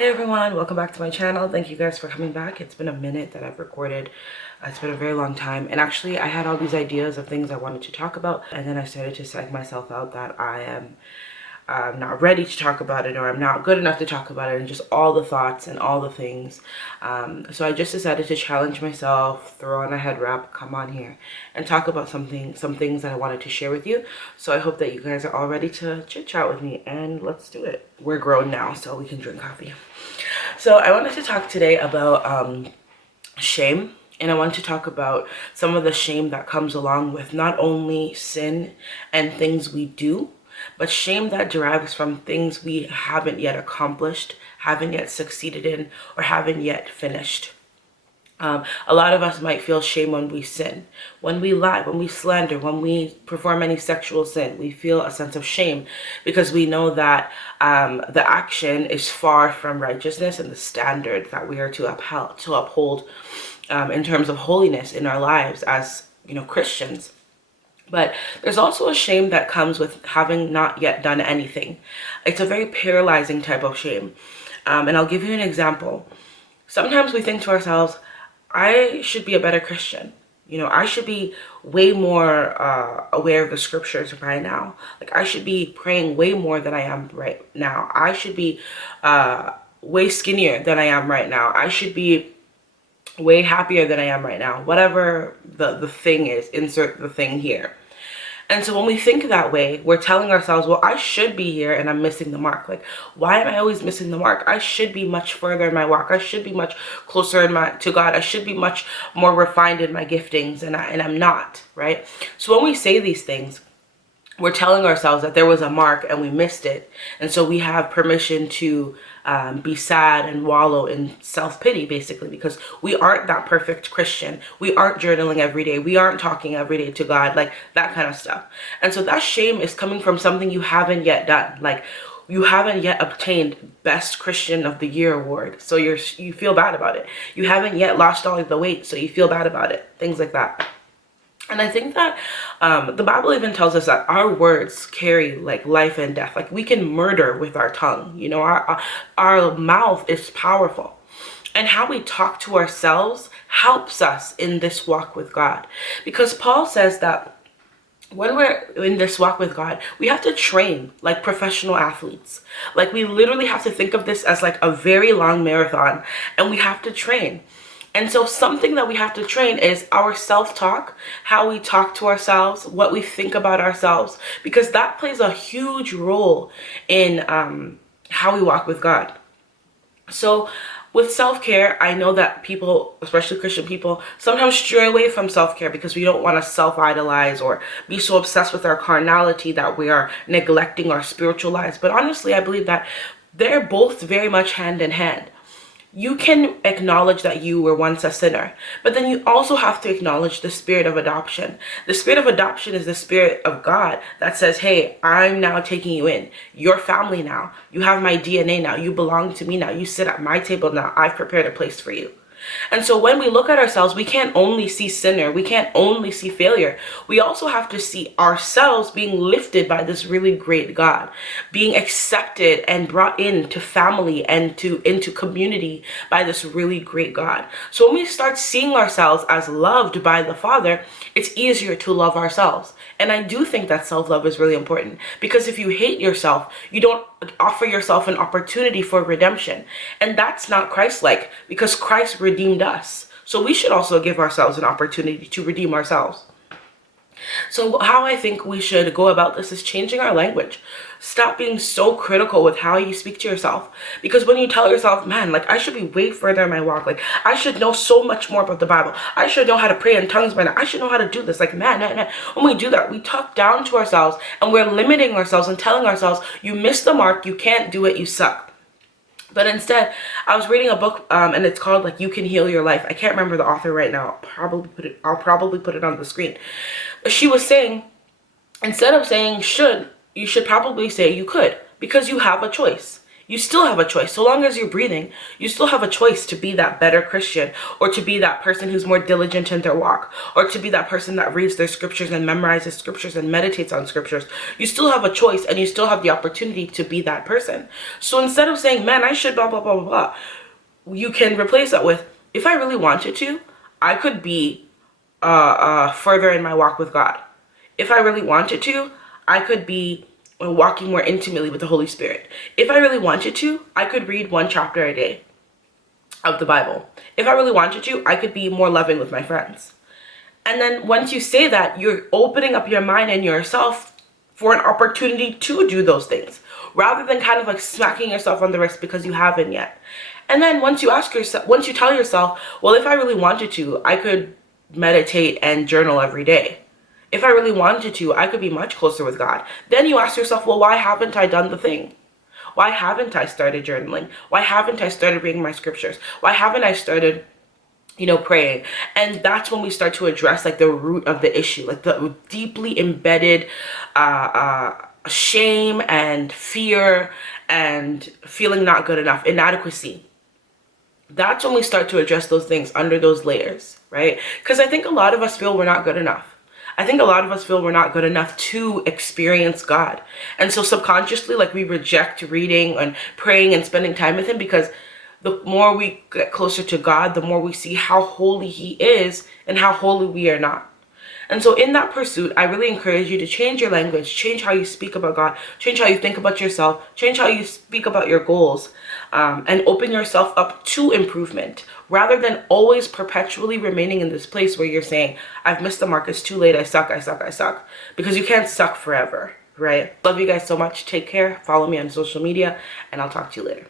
Hey everyone, welcome back to my channel. Thank you guys for coming back. It's been a minute that I've recorded. It's been a very long time, and actually I had all these ideas of things I wanted to talk about, and then I started to psych myself out that I am not ready to talk about it, or I'm not good enough to talk about it, and just all the thoughts and all the things. So I just decided to challenge myself, throw on a head wrap, come on here and talk about some things that I wanted to share with you. So I hope that you guys are all ready to chit chat with me, and let's do it. We're grown now, so we can drink coffee. So I wanted to talk today about shame. And I want to talk about some of the shame that comes along with not only sin and things we do, but shame that derives from things we haven't yet accomplished, haven't yet succeeded in, or haven't yet finished. A lot of us might feel shame when we sin, when we lie, when we slander, when we perform any sexual sin. We feel a sense of shame because we know that the action is far from righteousness and the standard that we are to uphold in terms of holiness in our lives as Christians. But there's also a shame that comes with having not yet done anything. It's a very paralyzing type of shame. And I'll give you an example. Sometimes we think to ourselves, I should be a better Christian. I should be way more aware of the scriptures by now. Like, I should be praying way more than I am right now. I should be way skinnier than I am right now. I should be way happier than I am right now. Whatever the thing is, insert the thing here. And so when we think that way, we're telling ourselves, well, I should be here and I'm missing the mark. Like, why am I always missing the mark? I should be much further in my walk. I should be much closer to God. I should be much more refined in my giftings, and I'm not, right? So when we say these things, we're telling ourselves that there was a mark and we missed it. And so we have permission to be sad and wallow in self-pity, basically, because we aren't that perfect Christian. We aren't journaling every day. We aren't talking every day to God, like that kind of stuff. And so that shame is coming from something you haven't yet done. Like, you haven't yet obtained Best Christian of the Year award, so you feel bad about it. You haven't yet lost all of the weight, so you feel bad about it. Things like that. And I think that the Bible even tells us that our words carry like life and death. Like, we can murder with our tongue. Our mouth is powerful. And how we talk to ourselves helps us in this walk with God. Because Paul says that when we're in this walk with God, we have to train like professional athletes. Like, we literally have to think of this as like a very long marathon, and we have to train. And so something that we have to train is our self-talk, how we talk to ourselves, what we think about ourselves, because that plays a huge role in how we walk with God. So with self-care, I know that people, especially Christian people, sometimes stray away from self-care because we don't want to self-idolize or be so obsessed with our carnality that we are neglecting our spiritual lives. But honestly, I believe that they're both very much hand in hand. You can acknowledge that you were once a sinner, but then you also have to acknowledge the spirit of adoption. The spirit of adoption is the spirit of God that says, hey, I'm now taking you in. You're family now. You have my DNA now. You belong to me now. You sit at my table now. I've prepared a place for you. And so when we look at ourselves, we can't only see sinner. We can't only see failure. We also have to see ourselves being lifted by this really great God, being accepted and brought into family and into community by this really great God. So when we start seeing ourselves as loved by the Father, it's easier to love ourselves. And I do think that self-love is really important, because if you hate yourself, you don't offer yourself an opportunity for redemption. And that's not Christ-like, because Christ redeemed us. So we should also give ourselves an opportunity to redeem ourselves. So how I think we should go about this is changing our language. Stop being so critical with how you speak to yourself. Because when you tell yourself, man, like, I should be way further in my walk. Like, I should know so much more about the Bible. I should know how to pray in tongues by now. I should know how to do this. Like, man. When we do that, we talk down to ourselves, and we're limiting ourselves and telling ourselves, you missed the mark, you can't do it, you suck. But instead, I was reading a book, and it's called like You Can Heal Your Life. I can't remember the author right now. I'll probably put it on the screen. But she was saying, instead of saying should, you should probably say you could, because you have a choice. You still have a choice. So long as you're breathing, you still have a choice to be that better Christian, or to be that person who's more diligent in their walk, or to be that person that reads their scriptures and memorizes scriptures and meditates on scriptures. You still have a choice, and you still have the opportunity to be that person. So instead of saying, man, I should blah, blah, blah, blah, blah, you can replace that with, if I really wanted to, I could be further in my walk with God. If I really wanted to, I could be walking more intimately with the Holy Spirit. If I really wanted to, I could read 1 chapter a day of the Bible. If I really wanted to, I could be more loving with my friends. And then once you say that, you're opening up your mind and yourself for an opportunity to do those things, rather than kind of like smacking yourself on the wrist because you haven't yet. And then once you tell yourself, well, if I really wanted to, I could meditate and journal every day. If I really wanted to, I could be much closer with God. Then you ask yourself, well, why haven't I done the thing? Why haven't I started journaling? Why haven't I started reading my scriptures? Why haven't I started, praying? And that's when we start to address like the root of the issue, like the deeply embedded shame and fear and feeling not good enough, inadequacy. That's when we start to address those things under those layers, right? Because I think a lot of us feel we're not good enough. I think a lot of us feel we're not good enough to experience God. And so subconsciously, like, we reject reading and praying and spending time with him, because the more we get closer to God, the more we see how holy he is and how holy we are not. And so in that pursuit, I really encourage you to change your language, change how you speak about God, change how you think about yourself, change how you speak about your goals, and open yourself up to improvement, rather than always perpetually remaining in this place where you're saying, I've missed the mark, it's too late, I suck, I suck, I suck. Because you can't suck forever, right? Love you guys so much. Take care. Follow me on social media, and I'll talk to you later.